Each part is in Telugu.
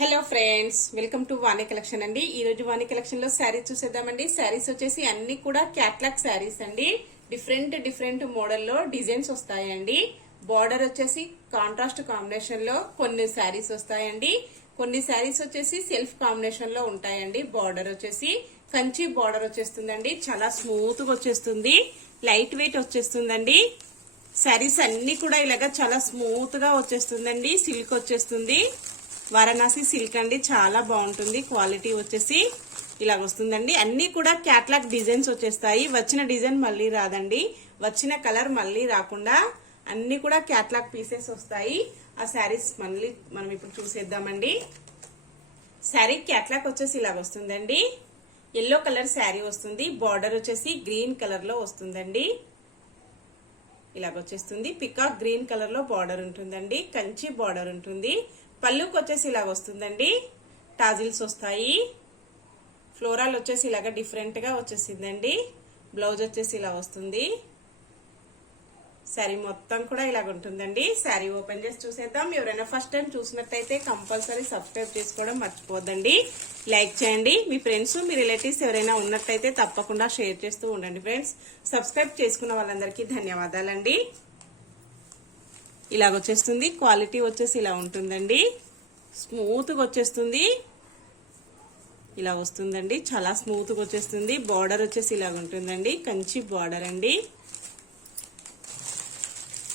Hello friends, welcome to Vani collection అండి. ఈ రోజు వాణి కలెక్షన్ లో శారీ చూసేద్దామండి. శారీస్ వచ్చేసి అన్ని కూడా క్యాట్లాగ్ శారీస్ అండి. డిఫరెంట్ మోడల్లో డిజైన్స్ వస్తాయండి. బార్డర్ వచ్చేసి కాంట్రాస్ట్ కాంబినేషన్ లో కొన్ని శారీస్ వస్తాయండి. కొన్ని శారీస్ వచ్చేసి సెల్ఫ్ కాంబినేషన్ లో ఉంటాయండి. బార్డర్ వచ్చేసి కంచి బార్డర్ వచ్చేస్తుందండి. చాలా స్మూత్ గా వచ్చేస్తుంది, లైట్ వెయిట్ వచ్చేస్తుందండి. శారీస్ అన్ని కూడా ఇలాగా చాలా స్మూత్ గా వచ్చేస్తుందండి. సిల్క్ వచ్చేస్తుంది, వారణాసి సిల్క్ అండి. చాలా బాగుంటుంది. క్వాలిటీ వచ్చేసి ఇలాగ వస్తుందండి. అన్ని కూడా క్యాట్లాగ్ డిజైన్స్ వచ్చేస్తాయి. వచ్చిన డిజైన్ మళ్ళీ రాదండి, వచ్చిన కలర్ మళ్ళీ రాకుండా అన్ని కూడా క్యాట్లాగ్ పీసెస్ వస్తాయి. ఆ శారీస్ మళ్ళీ మనం ఇప్పుడు చూసేద్దామండి. శారీ క్యాట్లాగ్ వచ్చేసి ఇలాగ వస్తుందండి. ఎల్లో కలర్ శారీ వస్తుంది. బార్డర్ వచ్చేసి గ్రీన్ కలర్ లో వస్తుందండి. ఇలాగ వచ్చేస్తుంది. పికాక్ గ్రీన్ కలర్ లో బార్డర్ ఉంటుందండి. కంచి బార్డర్ ఉంటుంది. పళ్ళుకి వచ్చేసి ఇలాగ వస్తుందండి. టాజిల్స్ వస్తాయి. ఫ్లోరల్ వచ్చేసి ఇలాగ డిఫరెంట్ గా వచ్చేసిందండి. బ్లౌజ్ వచ్చేసి ఇలా వస్తుంది. శారీ మొత్తం కూడా ఇలాగ ఉంటుందండి. శారీ ఓపెన్ చేసి చూసేద్దాం. ఎవరైనా ఫస్ట్ టైం చూసినట్టయితే కంపల్సరీ సబ్స్క్రైబ్ చేసుకోవడం మర్చిపోద్దండి. లైక్ చేయండి. మీ ఫ్రెండ్స్, మీ రిలేటివ్స్ ఎవరైనా ఉన్నట్టయితే తప్పకుండా షేర్ చేస్తూ ఉండండి ఫ్రెండ్స్. సబ్స్క్రైబ్ చేసుకున్న వాళ్ళందరికీ ధన్యవాదాలండి. ఇలాగ వచ్చేస్తుంది. క్వాలిటీ వచ్చేసి ఇలా ఉంటుందండి. స్మూత్ గా వచ్చేస్తుంది. ఇలా వస్తుందండి. చాలా స్మూత్ గా వచ్చేస్తుంది. బార్డర్ వచ్చేసి ఇలాగ ఉంటుందండి. కంచి బార్డర్ అండి.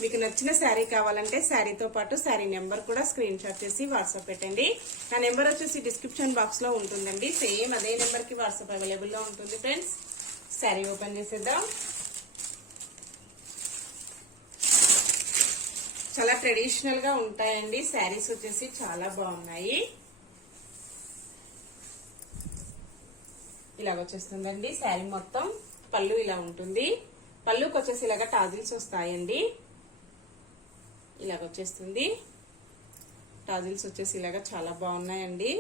మీకు నచ్చిన శారీ కావాలంటే శారీతో పాటు శారీ నెంబర్ కూడా స్క్రీన్ షాట్ చేసి వాట్సాప్ పెట్టండి. నా నెంబర్ వచ్చేసి డిస్క్రిప్షన్ బాక్స్ లో ఉంటుందండి. సేమ్ అదే నెంబర్ కి వాట్సాప్ అవైలబుల్ లో ఉంటుంది ఫ్రెండ్స్. శారీ ఓపెన్ చేసేద్దాం. చాలా ట్రెడిషనల్ గా ఉంటాయండి. శారీస్ వచ్చేసి చాలా బాగున్నాయి. ఇలాగ వచ్చేస్తుందండి శారీ మొత్తం. పళ్ళు ఇలా ఉంటుంది. పళ్ళుకి వచ్చేసి ఇలాగ టాజిల్స్ వస్తాయండి. ఇలాగ వచ్చేస్తుంది. టాజిల్స్ వచ్చేసి ఇలాగ చాలా బాగున్నాయండి.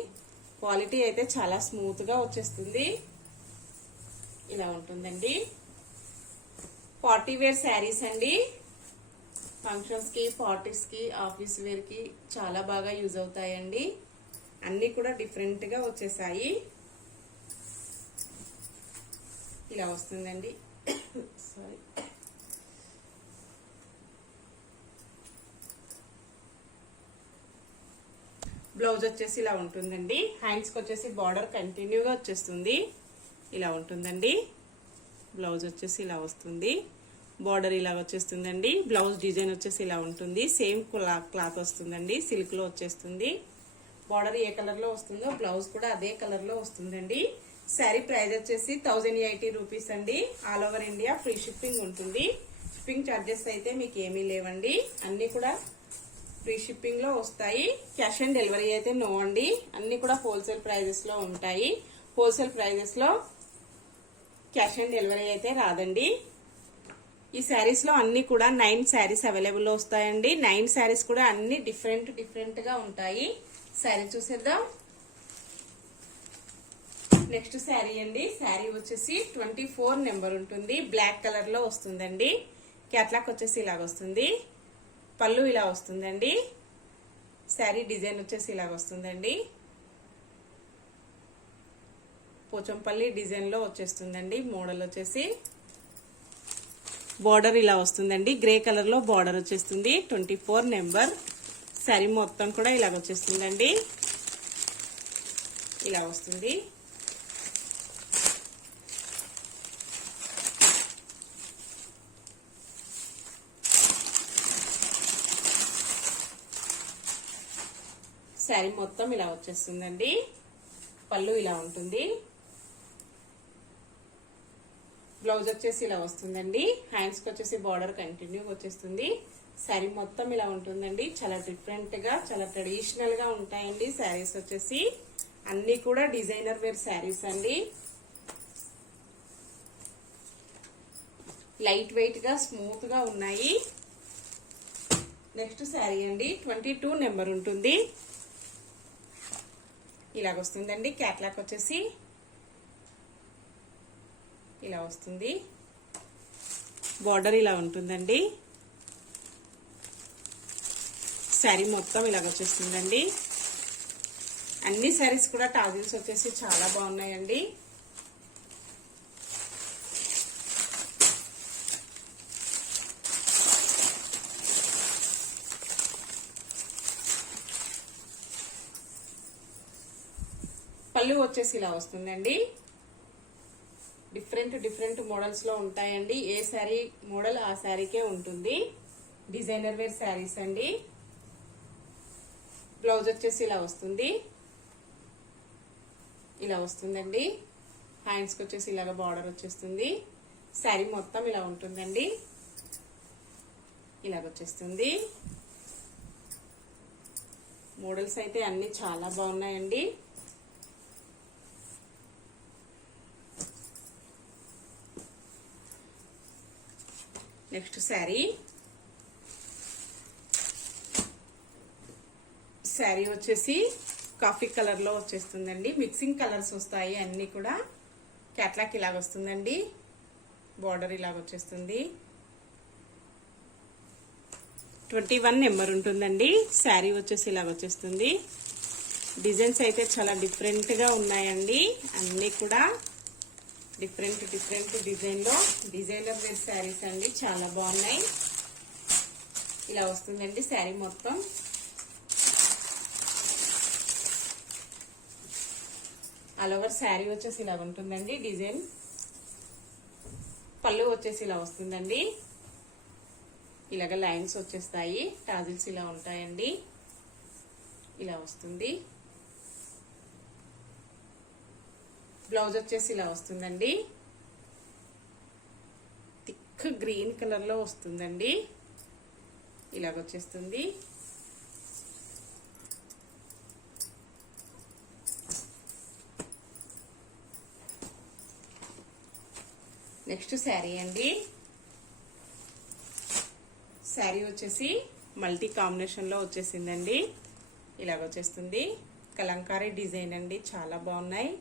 క్వాలిటీ అయితే చాలా స్మూత్ గా వచ్చేస్తుంది. ఇలా ఉంటుందండి. పార్టీ వేర్ శారీస్ అండి. ఫంక్షన్స్ కి, పార్టీస్ కి, ఆఫీస్ వేర్ కి చాలా బాగా యూజ్ అవుతాయండి. అన్ని కూడా డిఫరెంట్ గా వచ్చేసాయి. ఇలా వస్తుందండి. సారీ. బ్లౌజ్ వచ్చేసి ఇలా ఉంటుందండి. హ్యాండ్స్ కి వచ్చేసి బార్డర్ కంటిన్యూగా వచ్చేస్తుంది. ఇలా ఉంటుందండి. బ్లౌజ్ వచ్చేసి ఇలా వస్తుంది. బార్డర్ ఇలా వచ్చేస్తుందండి. బ్లౌజ్ డిజైన్ వచ్చేసి ఇలా ఉంటుంది. సేమ్ క్లాత్ వస్తుందండి. సిల్క్ లో వచ్చేస్తుంది. బార్డర్ ఏ కలర్ లో వస్తుందో బ్లౌజ్ కూడా అదే కలర్ లో వస్తుందండి. శారీ ప్రైస్ వచ్చేసి 1080 రూపీస్ అండి. All over India free shipping ఉంటుంది. షిప్పింగ్ ఛార్జెస్ అయితే మీకు ఏమీ లేవండి. అన్ని కూడా ఫ్రీ షిప్పింగ్ లో వస్తాయి. క్యాష్ ఆన్ డెలివరీ అయితే నో అండి. అన్ని కూడా హోల్సేల్ ప్రైజెస్ లో ఉంటాయి. హోల్సేల్ ప్రైజెస్ లో క్యాష్ ఆన్ డెలివరీ అయితే రాదండి. ఈ శారీస్ లో అన్ని కూడా 9 శారీస్ అవైలబుల్ లో వస్తాయండి. 9 శారీస్ కూడా అన్ని డిఫరెంట్ గా ఉంటాయి. శారీ చూసేద్దాం. నెక్స్ట్ శారీ అండి. శారీ వచ్చేసి 24 నెంబర్ ఉంటుంది. బ్లాక్ కలర్ లో వస్తుందండి. క్యాట్లాగ్ వచ్చేసి ఇలాగ వస్తుంది. పళ్ళు ఇలా వస్తుందండి. శారీ డిజైన్ వచ్చేసి ఇలాగ వస్తుందండి. పోచంపల్లి డిజైన్ లో వచ్చేస్తుందండి. మోడల్ వచ్చేసి బార్డర్ ఇలా వస్తుందండి. గ్రే కలర్ లో బార్డర్ వచ్చేస్తుంది. 24 నెంబర్. శారీ మొత్తం కూడా ఇలాగ వచ్చేస్తుందండి. ఇలా వస్తుంది. శారీ మొత్తం ఇలా వచ్చేస్తుందండి. పళ్ళు ఇలా ఉంటుంది. బ్లౌజ్ వచ్చేసి ఇలా వస్తుందండి. హ్యాండ్స్ కి వచ్చేసి బార్డర్ కంటిన్యూగా వచ్చేస్తుంది. శారీ మొత్తం ఇలా ఉంటుందండి. చాలా డిఫరెంట్ గా, చాలా ట్రెడిషనల్ గా ఉంటాయండి శారీస్ వచ్చేసి. అన్ని కూడా డిజైనర్ వేర్ శారీస్ అండి. లైట్ వెయిట్ గా, స్మూత్ గా ఉన్నాయి. నెక్స్ట్ శారీ అండి. 22 నెంబర్ ఉంటుంది. ఇలాగ వస్తుందండి. క్యాట్లాగ్ వచ్చేసి ఇలా వస్తుంది. బార్డర్ ఇలా ఉంటుందండి. శారీ మొత్తం ఇలాగ వచ్చేస్తుందండి. అన్ని శారీస్ కూడా టాజిల్స్ వచ్చేసి చాలా బాగున్నాయండి. పళ్ళు వచ్చేసి ఇలా వస్తుందండి. డిఫరెంట్ మోడల్స్ లో ఉంటాయండి. ఏ శారీ మోడల్ ఆ శారీకే ఉంటుంది. డిజైనర్ వేర్ శారీస్ అండి. బ్లౌజ్ వచ్చేసి ఇలా వస్తుంది. ఇలా వస్తుందండి. హ్యాండ్స్కి వచ్చేసి ఇలాగ బార్డర్ వచ్చేస్తుంది. శారీ మొత్తం ఇలా ఉంటుందండి. ఇలాగ వచ్చేస్తుంది. మోడల్స్ అయితే అన్ని చాలా బాగున్నాయండి. నెక్స్ట్ శారీ వచ్చేసి కాఫీ కలర్ లో వచ్చేస్తుందండి. మిక్సింగ్ కలర్స్ వస్తాయి అన్ని కూడా. క్యాట్లాక్ ఇలాగ వస్తుందండి. బార్డర్ ఇలాగ వచ్చేస్తుంది. 21 నెంబర్ ఉంటుందండి. శారీ వచ్చేసి ఇలాగ వచ్చేస్తుంది. డిజైన్స్ అయితే చాలా డిఫరెంట్ గా ఉన్నాయండి. అన్ని కూడా డిఫరెంట్ డిజైన్ లో డిజైనర్ వేర్ శారీస్ అండి. చాలా బాగున్నాయి. ఇలా వస్తుందండి శారీ మొత్తం. ఆల్ ఓవర్ శారీ వచ్చేసి ఇలా ఉంటుందండి డిజైన్. పళ్ళు వచ్చేసి ఇలా వస్తుందండి. ఇలాగ లైన్స్ వచ్చేస్తాయి. టాజిల్స్ ఇలా ఉంటాయండి. ఇలా వస్తుంది. బ్లౌజ్ వచ్చేసి ఇలా వస్తుందండి. థిక్ గ్రీన్ కలర్ లో వస్తుందండి. ఇలాగ వచ్చేస్తుంది. నెక్స్ట్ శారీ అండి. శారీ వచ్చేసి మల్టీ కాంబినేషన్ లో వచ్చేసిందండి. ఇలాగ వచ్చేస్తుంది. కలంకారీ డిజైన్ అండి. చాలా బాగున్నాయి.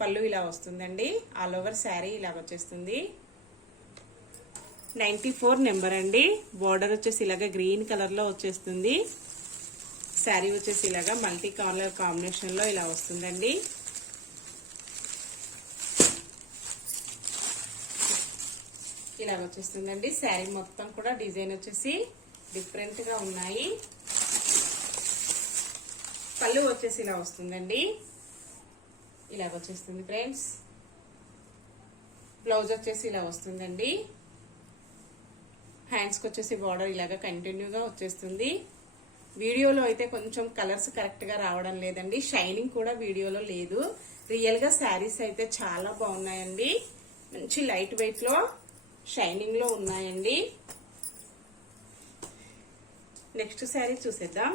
పళ్ళు ఇలా వస్తుందండి. ఆల్ ఓవర్ శారీ ఇలాగ వచ్చేస్తుంది. 94 నెంబర్ అండి. బార్డర్ వచ్చేసి ఇలాగ గ్రీన్ కలర్ లో వచ్చేస్తుంది. శారీ వచ్చేసి ఇలాగ మల్టీ కలర్ కాంబినేషన్ లో ఇలా వస్తుందండి. ఇలాగ వచ్చేస్తుందండి. శారీ మొత్తం కూడా డిజైన్ వచ్చేసి డిఫరెంట్ గా ఉన్నాయి. పళ్ళు వచ్చేసి ఇలా వస్తుందండి. ఇలాగ వచ్చేస్తుంది ఫ్రెండ్స్. బ్లౌజ్ వచ్చేసి ఇలా వస్తుందండి. హ్యాండ్స్కి వచ్చేసి బార్డర్ ఇలాగా కంటిన్యూగా వచ్చేస్తుంది. వీడియోలో అయితే కొంచెం కలర్స్ కరెక్ట్ గా రావడం లేదండి. షైనింగ్ కూడా వీడియోలో లేదు. రియల్ గా శారీస్ అయితే చాలా బాగున్నాయండి. మంచి లైట్ వెయిట్ లో షైనింగ్ లో ఉన్నాయండి. నెక్స్ట్ శారీ చూసేద్దాం.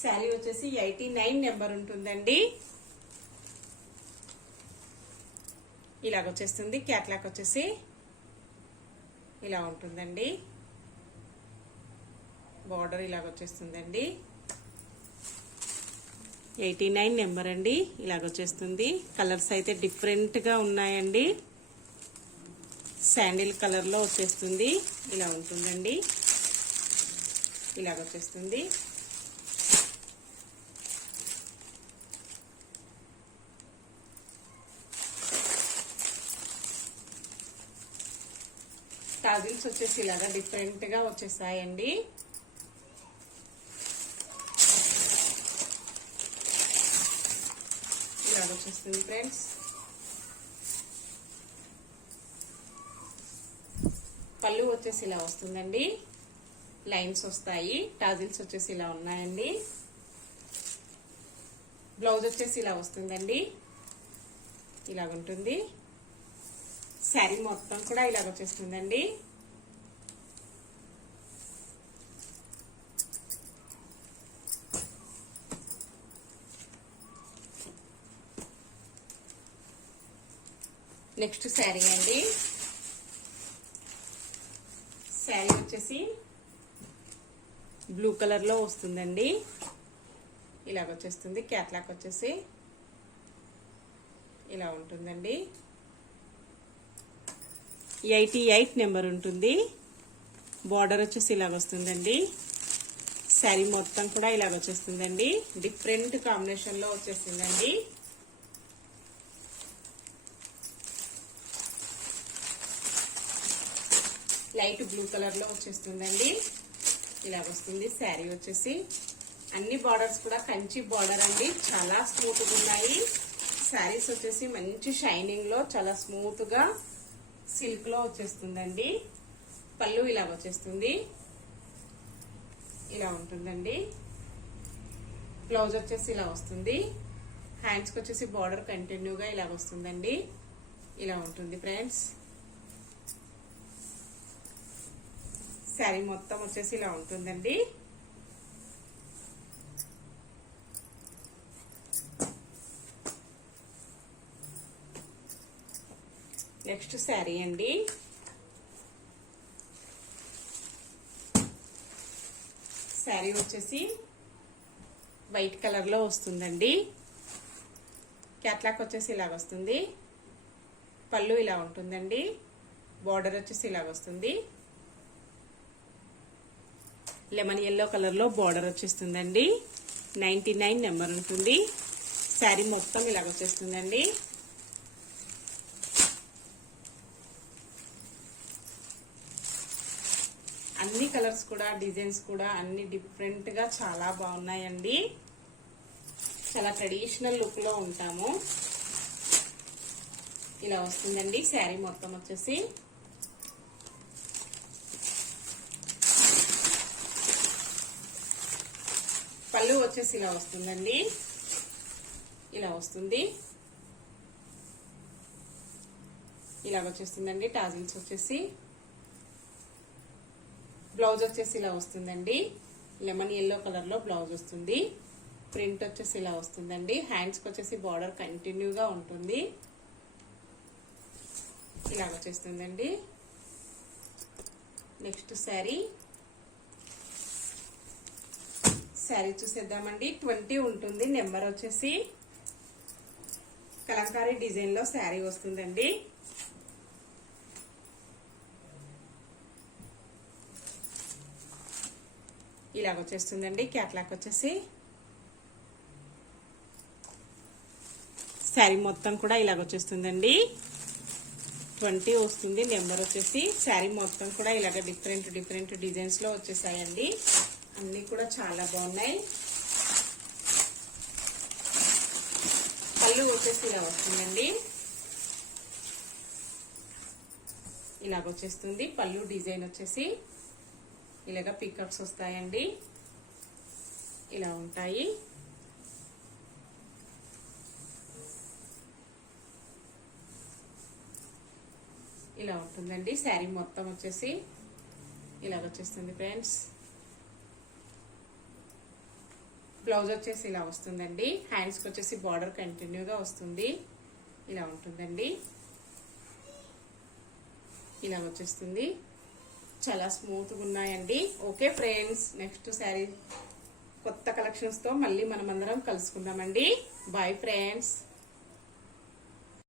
శారీ వచ్చేసి 89 నెంబర్ ఉంటుందండి. ఇలాగ వచ్చేస్తుంది. క్యాట్లాక్ వచ్చేసి ఇలా ఉంటుందండి. బార్డర్ ఇలాగ వచ్చేస్తుందండి. 89 నెంబర్ అండి. ఇలాగ వచ్చేస్తుంది. కలర్స్ అయితే డిఫరెంట్ గా ఉన్నాయండి. శాండిల్ కలర్ లో వచ్చేస్తుంది. ఇలా ఉంటుందండి. ఇలాగ వచ్చేస్తుంది. టాజిల్స్ వచ్చేసి ఇలాగా డిఫరెంట్ గా వచ్చేసాయండి. ఇలాగ వచ్చేస్తుంది ఫ్రెండ్స్. పళ్ళు వచ్చేసి ఇలా వస్తుందండి. లైన్స్ వస్తాయి. టాజిల్స్ వచ్చేసి ఇలా ఉన్నాయండి. బ్లౌజ్ వచ్చేసి ఇలా వస్తుందండి. ఇలాగుంటుంది. శారీ మొత్తం కూడా ఇలాగ వచ్చేస్తుందండి. నెక్స్ట్ శారీ అండి. శారీ వచ్చేసి బ్లూ కలర్ లో వస్తుందండి. ఇలాగ వచ్చేస్తుంది. క్యాట్లాక్ వచ్చేసి ఇలా ఉంటుందండి. 88 నెంబర్ ఉంటుంది. బార్డర్ వచ్చేసి ఇలాగ వస్తుందండి. శారీ మొత్తం కూడా ఇలాగ వచ్చేస్తుందండి. డిఫరెంట్ కాంబినేషన్ లో వచ్చేస్తుందండి. లైట్ బ్లూ కలర్ లో వచ్చేస్తుందండి. ఇలాగ వస్తుంది శారీ వచ్చేసి. అన్ని బార్డర్స్ కూడా కంచి బార్డర్ అండి. చాలా స్మూత్ గా ఉన్నాయి. శారీస్ వచ్చేసి మంచి షైనింగ్ లో చాలా స్మూత్ గా సిల్క్ లో వచ్చేస్తుందండి. పళ్ళు ఇలాగ వచ్చేస్తుంది. ఇలా ఉంటుందండి. బ్లౌజ్ వచ్చేసి ఇలా వస్తుంది. హ్యాండ్స్ కి వచ్చేసి బార్డర్ కంటిన్యూగా ఇలా వస్తుందండి. ఇలా ఉంటుంది ఫ్రెండ్స్. శారీ మొత్తం వచ్చేసి ఇలా ఉంటుందండి. నెక్స్ట్ శారీ అండి. శారీ వచ్చేసి వైట్ కలర్ లో వస్తుందండి. క్యాట్లాక్ వచ్చేసి ఇలా వస్తుంది. పళ్ళు ఇలా ఉంటుందండి. బార్డర్ వచ్చేసి ఇలా వస్తుంది. లెమన్ ఎల్లో కలర్ లో బార్డర్ వచ్చేస్తుందండి. 99 నెంబర్ ఉంటుంది. శారీ మొత్తం ఇలా వచ్చేస్తుందండి. అన్ని కలర్స్ కూడా డిజైన్స్ కూడా అన్ని డిఫరెంట్ గా చాలా బాగున్నాయండి. చాలా ట్రెడిషనల్ లుక్ లో ఉంటాము. ఇలా వస్తుందండి శారీ మొత్తం వచ్చేసి. పళ్ళు వచ్చేసి ఇలా వస్తుందండి. ఇలా వస్తుంది. ఇలా వచ్చేస్తుందండి. టాజిల్స్ వచ్చేసి. బ్లౌజ్ వచ్చేసి ఇలా వస్తుందండి. లెమన్ ఎల్లో కలర్ లో బ్లౌజ్ వస్తుంది. ప్రింట్ వచ్చేసి ఇలా వస్తుందండి. హ్యాండ్స్ కి వచ్చేసి బార్డర్ కంటిన్యూగా ఉంటుంది. ఇలా వచ్చేస్తుందండి. నెక్స్ట్ శారీ చూసేద్దామండి. 20 ఉంటుంది. నెంబర్ వచ్చేసి కలంకారీ డిజైన్ లో శారీ వస్తుందండి. ఇలాగ వచ్చేస్తుందండి. క్యాట్లాక్ వచ్చేసి. శారీ మొత్తం కూడా ఇలాగ వచ్చేస్తుందండి. 20 వస్తుంది. నెంబర్ వచ్చేసి. శారీ మొత్తం కూడా ఇలాగ డిఫరెంట్ డిజైన్స్ లో వచ్చేసాయండి. అన్ని కూడా చాలా బాగున్నాయి. పళ్ళు వచ్చేసి ఇలా వస్తుందండి. ఇలాగ వచ్చేస్తుంది. పళ్ళు డిజైన్ వచ్చేసి ఇలాగ పికప్స్ వస్తాయండి. ఇలా ఉంటాయి. ఇలా ఉంటుందండి. శారీ మొత్తం వచ్చేసి ఇలాగ వచ్చేస్తుంది ఫ్రెండ్స్. బ్లౌజ్ వచ్చేసి ఇలా వస్తుందండి. హ్యాండ్స్ కి వచ్చేసి బార్డర్ కంటిన్యూగా వస్తుంది. ఇలా ఉంటుందండి. ఇలా వచ్చేస్తుంది. చాలా స్మూత్ గా ఉన్నాయండి. ఓకే ఫ్రెండ్స్, నెక్స్ట్ శారీ కొత్త కలెక్షన్స్ తో మళ్ళీ మనం అందరం కలుసుకుందామండి. Bye friends.